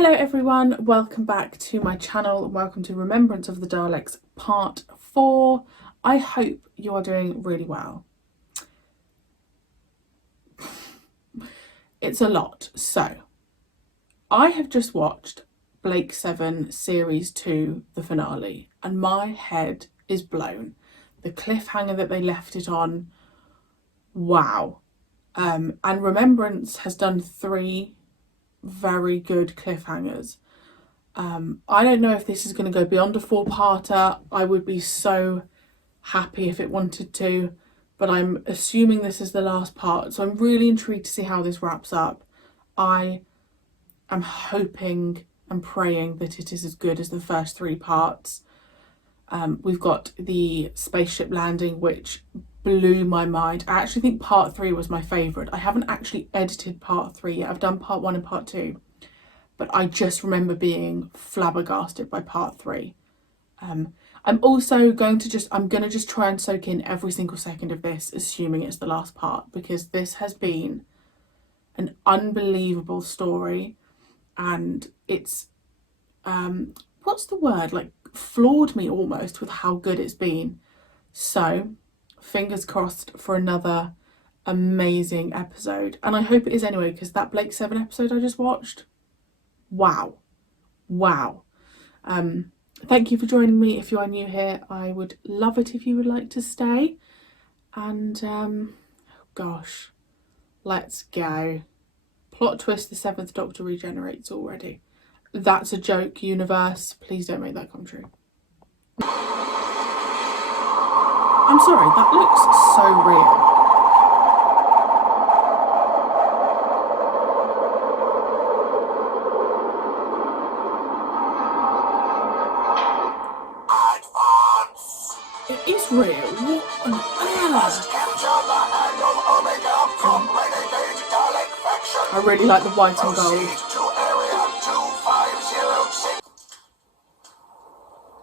Hello everyone, welcome back to my channel and welcome to Remembrance of the Daleks part 4. I hope you are doing really well. It's a lot. So, I have just watched Blake 7 series 2, the finale, and my head is blown. The cliffhanger that they left it on, wow. And Remembrance has done 3 very good cliffhangers. I don't know if this is going to go beyond a 4-parter. I would be so happy if it wanted to, but I'm assuming this is the last part, so I'm really intrigued to see how this wraps up. I am hoping and praying that it is as good as the first 3 parts. We've got the spaceship landing, which blew my mind. I actually think part 3 was my favourite. I haven't actually edited part 3 yet. I've done part 1 and part 2. But I just remember being flabbergasted by part 3. I'm also going to just try and soak in every single second of this, assuming it's the last part, because this has been an unbelievable story, and it's, what's the word, like floored me almost with how good it's been. So, fingers crossed for another amazing episode, and I hope it is anyway, because that Blake 7 episode I just watched, wow. Thank you for joining me. If you are new here, I would love it if you would like to stay. And gosh, let's go. Plot twist: the 7th Doctor regenerates already. That's a joke, universe. Please don't make that come true. I'm sorry, that looks so real. It is real. What on earth? I really like the white and gold.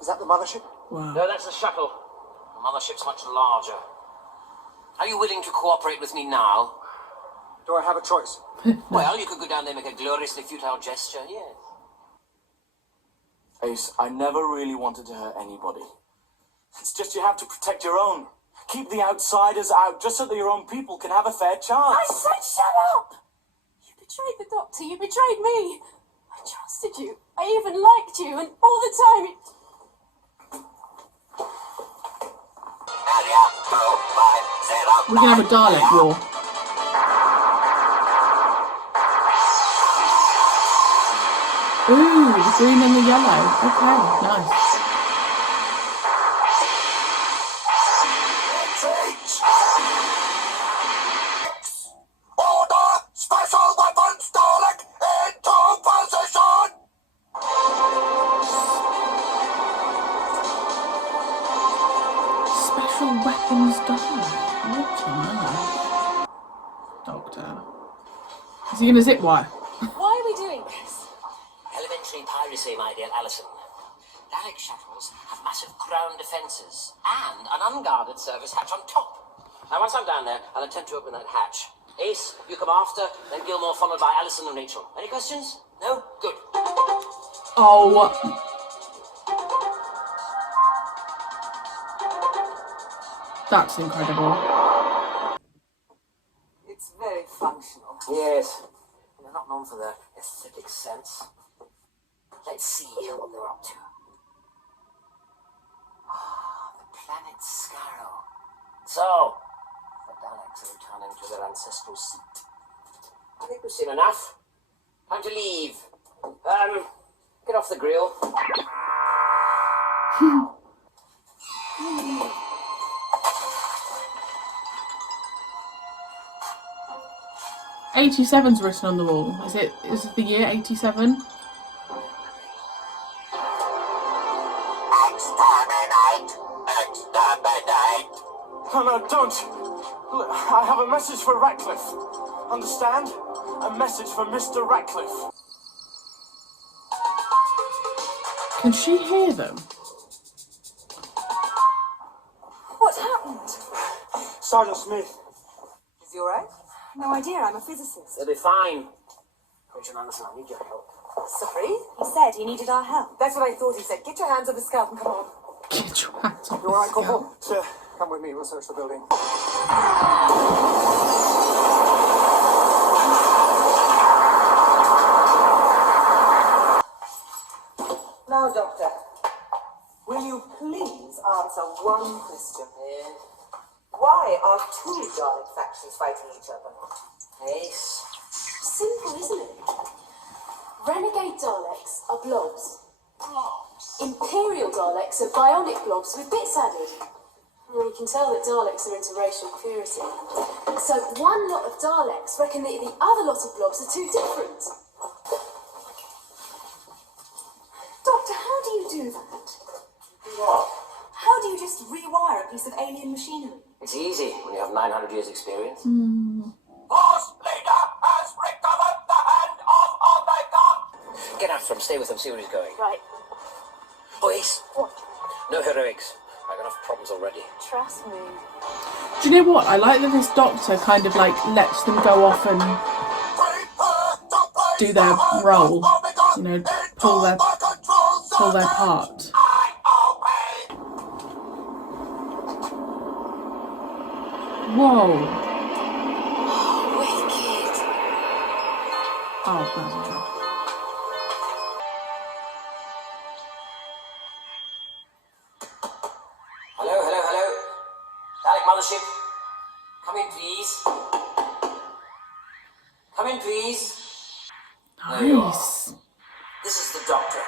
Is that the mothership? Wow. No, that's the shuttle. The mothership's much larger. Are you willing to cooperate with me now? Do I have a choice? Well, you could go down there and make a gloriously futile gesture, yes. Ace, I never really wanted to hurt anybody. It's just you have to protect your own. Keep the outsiders out, just so that your own people can have a fair chance. I said shut up! You betrayed the Doctor, you betrayed me. I trusted you, I even liked you, and all the time it... We're gonna have a Dalek war. Ooh, the green and the yellow. Okay, nice. Order! Special weapons, Dalek, into position! Special weapons Dalek. What on earth? Doctor. Is he gonna zip wire? Why are we doing this? Elementary piracy, my dear Alison. Dalek shuttles have massive crown defences and an unguarded service hatch on top. Now, once I'm down there, I'll attempt to open that hatch. Ace, you come after, then Gilmore followed by Alison and Rachel. Any questions? No? Good. Oh. That's incredible. It's very functional. Yes. And they're not known for their aesthetic sense. Let's see what they're up to. Ah, the planet Scarrow. So, the Daleks are returning to their ancestral seat. I think we've seen enough. Time to leave. Get off the grill. 87's written on the wall. Is it the year 87? Exterminate! Exterminate! Oh, no, don't! Look, I have a message for Ratcliffe. Understand? A message for Mr. Ratcliffe. Can she hear them? What happened? Sergeant Smith. Is he alright? No idea, I'm a physicist. They'll be fine. Agent Anderson, I need your help. Sorry? He said he needed our help. That's what I thought he said. Get your hands off the scalp and come on. Get your hands off You alright, the Corporal? scale. Sir, come with me. We'll search the building. Now, Doctor, will you please answer one question? Why are two Dalek factions fighting each other? Ace. Simple, isn't it? Renegade Daleks are blobs. Imperial Daleks are bionic blobs with bits added. Well, you can tell that Daleks are into racial purity. So one lot of Daleks reckon that the other lot of blobs are too different. Doctor, how do you do that? What? How do you just rewire a piece of alien machinery? It's easy when you have 900 years experience. Force leader has recovered the hand of Omega! Get after him, stay with him, see where he's going. Right. Oh, Ace. What? No heroics. I've got enough problems already. Trust me. Do you know what? I like that this doctor kind of like lets them go off and do their role. You know, pull their part. Whoa. Wicked. Oh, bloody hell. Hello. Dalek Mothership. Come in, please. Come in, please. Nice. This is the Doctor.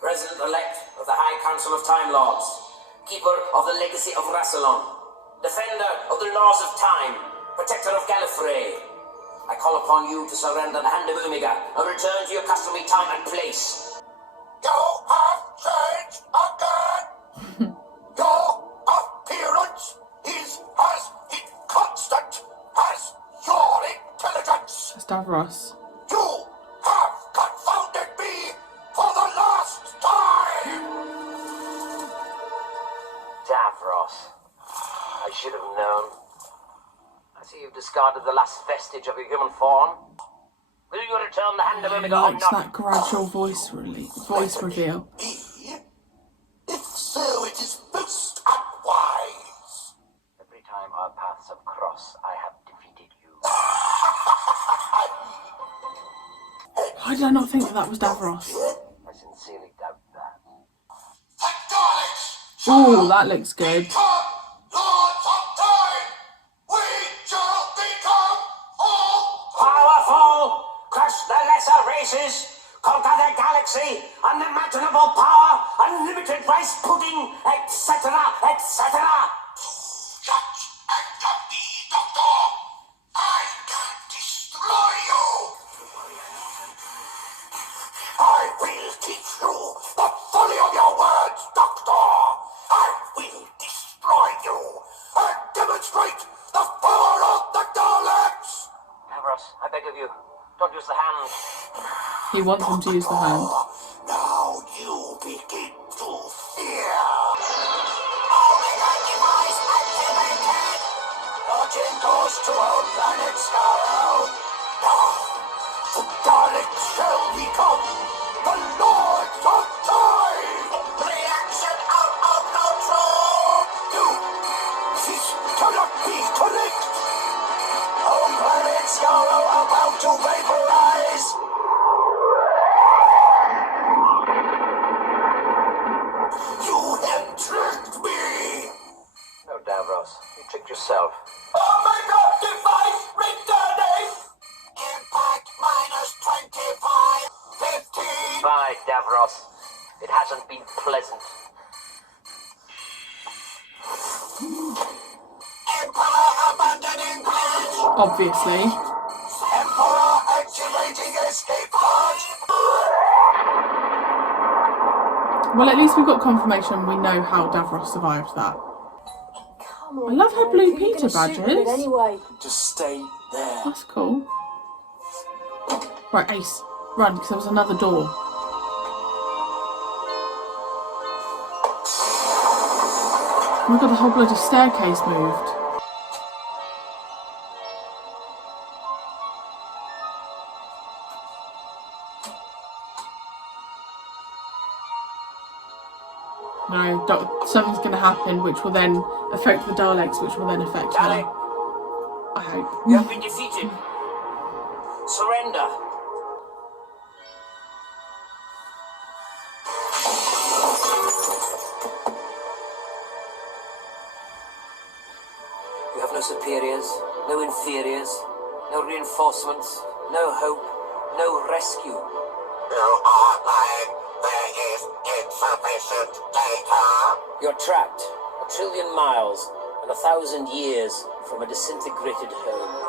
President-elect of the High Council of Time Lords. Keeper of the legacy of Rassilon. Defender of the laws of time. Protector of Gallifrey. I call upon you to surrender the Hand of Omega and return to your customary time and place. You have changed again! Your appearance is as inconstant as your intelligence! That's Davros. You have confounded me for the last time! Davros. I should have known. I see you've discarded the last vestige of your human form. Will you return the Hand of I Omega or liked not? that gradual voice reveal. If so, it is most unwise. Every time our paths have crossed, I have defeated you. Why did I not think that was Davros? I sincerely doubt that. The Daleks Oh, that looks good. become lords of time! We shall become all Powerful! Crush the lesser races! Conquer the galaxy! Unimaginable power! Unlimited rice pudding! Etc. etc. such as me, Doctor! I can destroy you! I will teach you the folly of your words, Doctor! I will destroy you and demonstrate the power of the Daleks! Davros, I beg of you, don't use the hand. He wants them to use the hand. Now you begin to fear! Omega device activated! Launching course to our planet Scarrow! Now, the Daleks shall become the Lords of Time! Reaction out of control! You! This cannot be correct! Home planet Scarrow about to vaporize! You have tricked me! No, Davros, you tricked yourself. Omega device returning! Impact minus 25, 15. Bye, Davros. It hasn't been pleasant. Emperor abandoning bridge! Obviously. Emperor activating escape pod! Well, at least we've got confirmation we know how Davros survived that. Come on. I love her Blake, blue who are you Peter gonna shoot with badges. Anyway. Just stay there. That's cool. Right, Ace, run, because there was another door. Oh my god, the whole bloody staircase moved. No, something's going to happen which will then affect the Daleks, which will then affect her. Dalek, I hope. you have been defeated. Surrender. You have no superiors, no inferiors, no reinforcements, no hope, no rescue. You are lying. There is insufficient data. You're trapped 1 trillion miles and 1,000 years from a disintegrated home.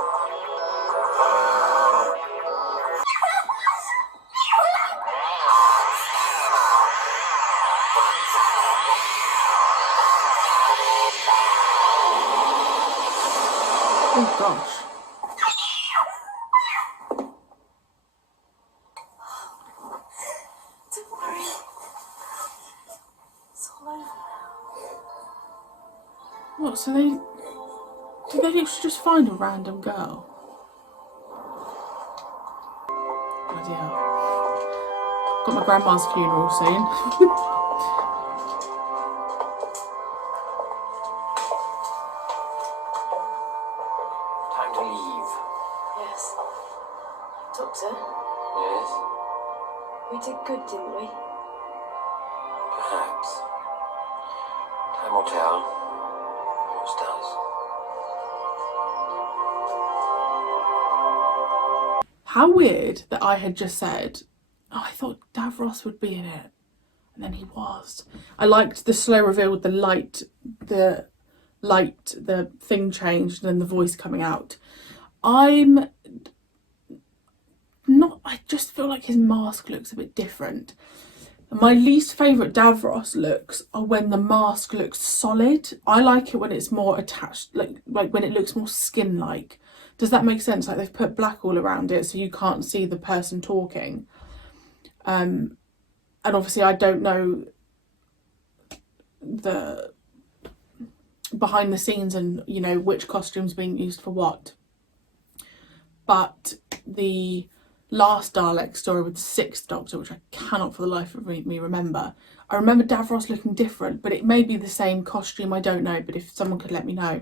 Oh gosh. Don't worry. It's all over. What, so did they literally just find a random girl? Bloody hell. Got my grandma's funeral soon. Time to leave. Yes. Doctor, Yes? we did good, didn't we? Perhaps. Time will tell. Always does. How weird that I had just said, oh, I thought Davros would be in it. And then he was. I liked the slow reveal with the thing changed and then the voice coming out. I just feel like his mask looks a bit different. My least favourite Davros looks are when the mask looks solid. I like it when it's more attached, like when it looks more skin-like. Does that make sense? Like they've put black all around it so you can't see the person talking. And obviously I don't know the behind the scenes and, you know, which costume's being used for what. But the last Dalek story with the 6th Doctor, which I cannot for the life of me remember, I remember Davros looking different, but it may be the same costume, I don't know, but if someone could let me know.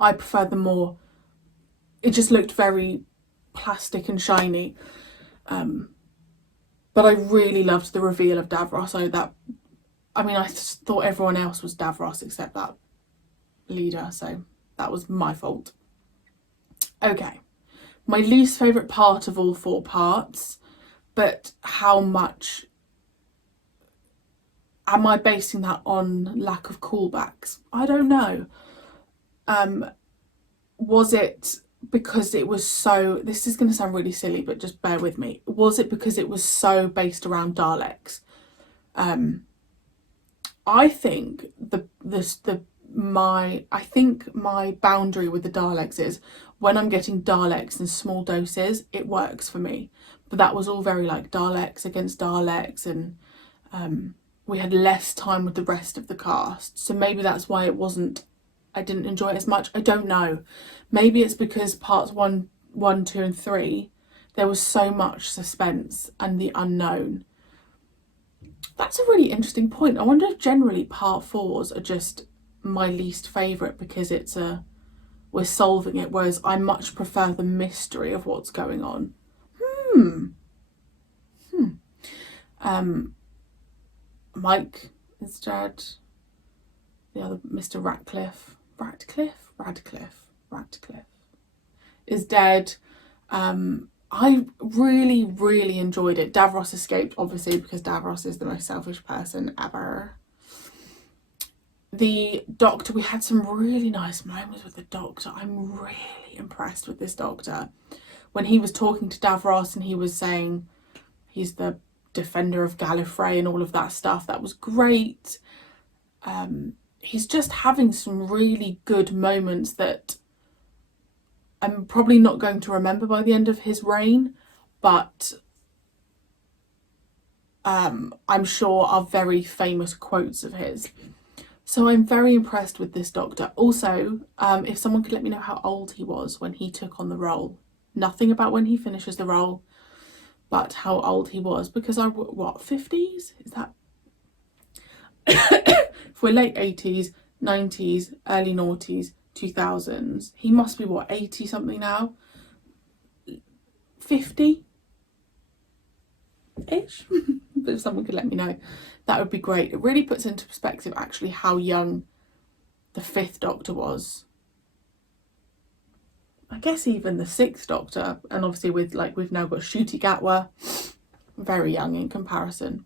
I preferred the more, it just looked very plastic and shiny. But I really loved the reveal of Davros. I thought everyone else was Davros except that leader, so that was my fault. Okay, my least favourite part of all 4 parts, but how much am I basing that on lack of callbacks? I don't know. Was it because it was so, this is going to sound really silly, but just bear with me. Was it because it was so based around Daleks? I think my boundary with the Daleks is when I'm getting Daleks in small doses, it works for me. But that was all very like Daleks against Daleks, and we had less time with the rest of the cast. So maybe that's why I didn't enjoy it as much. I don't know. Maybe it's because parts 1, 2 and 3, there was so much suspense and the unknown. That's a really interesting point. I wonder if generally part 4s are just my least favourite because we're solving it, whereas I much prefer the mystery of what's going on. Mike is dead. The other Mr. Ratcliffe is dead. I really, really enjoyed it. Davros escaped, obviously, because Davros is the most selfish person ever. The Doctor, we had some really nice moments with the Doctor. I'm really impressed with this Doctor. When he was talking to Davros and he was saying he's the defender of Gallifrey and all of that stuff, that was great. He's just having some really good moments that I'm probably not going to remember by the end of his reign, but I'm sure are very famous quotes of his. So I'm very impressed with this Doctor. Also, if someone could let me know how old he was when he took on the role. Nothing about when he finishes the role, but how old he was. Because 50s? Is that... if we're late 80s, 90s, early noughties, 2000s, he must be what, 80 something now? 50 ish? If someone could let me know, that would be great. It really puts into perspective actually how young the 5th Doctor was. I guess even the 6th Doctor, and obviously with like we've now got Ncuti Gatwa, very young in comparison.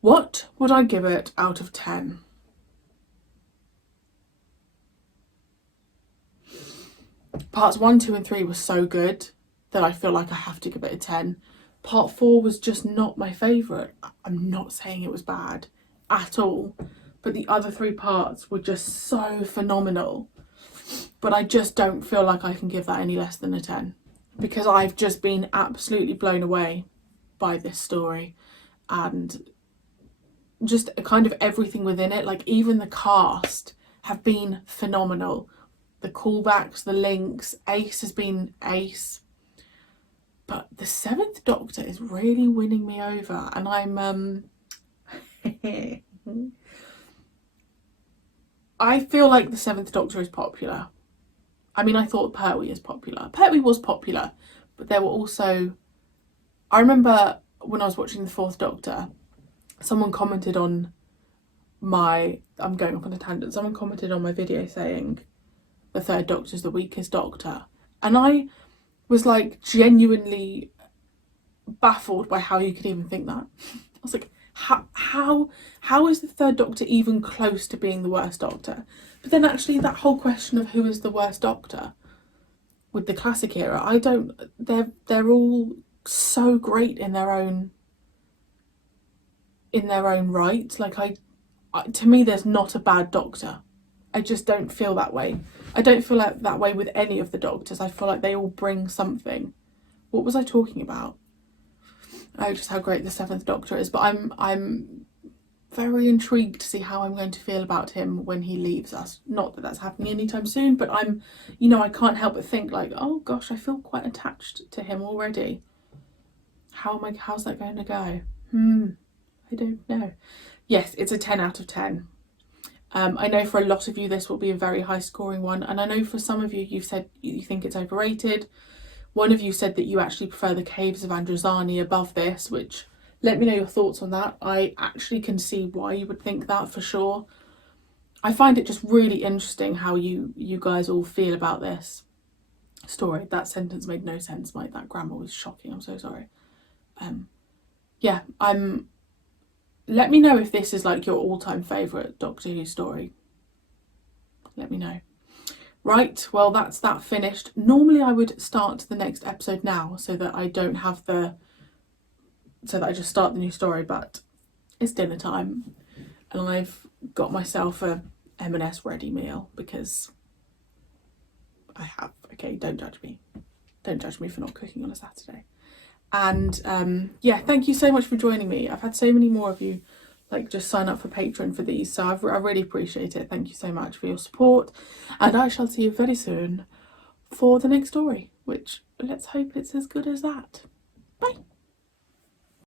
What would I give it out of 10? Parts 1, 2 and 3 were so good that I feel like I have to give it a 10. Part 4 was just not my favourite. I'm not saying it was bad at all, but the other 3 parts were just so phenomenal. But I just don't feel like I can give that any less than a 10, because I've just been absolutely blown away by this story, and just kind of everything within it. Like even the cast have been phenomenal. The callbacks, the links, Ace has been ace. But the 7th Doctor is really winning me over, and I'm I feel like the 7th Doctor is popular. I mean, I thought Pertwee is popular. Pertwee was popular, but there were also... I remember when I was watching the 4th Doctor, someone commented on my... I'm going off on a tangent. Someone commented on my video saying the 3rd Doctor's the weakest Doctor. And I was like genuinely baffled by how you could even think that. I was like, how is the 3rd Doctor even close to being the worst Doctor? But then actually that whole question of who is the worst Doctor with the classic era, I don't... They're all so great in their own right. Like to me there's not a bad Doctor. I just don't feel that way. I don't feel like that way with any of the Doctors. I feel like they all bring something. What was I talking about? Oh, just how great the 7th Doctor is. But I'm very intrigued to see how I'm going to feel about him when he leaves us. Not that that's happening anytime soon, but I'm, I can't help but think like, oh gosh, I feel quite attached to him already. How's that going to go? I don't know. Yes, it's a 10 out of 10. I know for a lot of you this will be a very high scoring one, and I know for some of you you've said you think it's overrated. One of you said that you actually prefer the Caves of Androzani above this, which, let me know your thoughts on that. I actually can see why you would think that for sure. I find it just really interesting how you guys all feel about this story. That sentence made no sense, Mike. That grammar was shocking. I'm so sorry. Yeah, let me know if this is like your all-time favourite Doctor Who story. Let me know. Right, well that's that finished. Normally I would start the next episode now so that I don't have so that I just start the new story, but it's dinner time and I've got myself a M&S ready meal because I have. Okay, don't judge me. Don't judge me for not cooking on a Saturday. And yeah, thank you so much for joining me. I've had so many more of you like just sign up for Patreon for these, so I really appreciate it. Thank you so much for your support, and I shall see you very soon for the next story, which let's hope it's as good as that.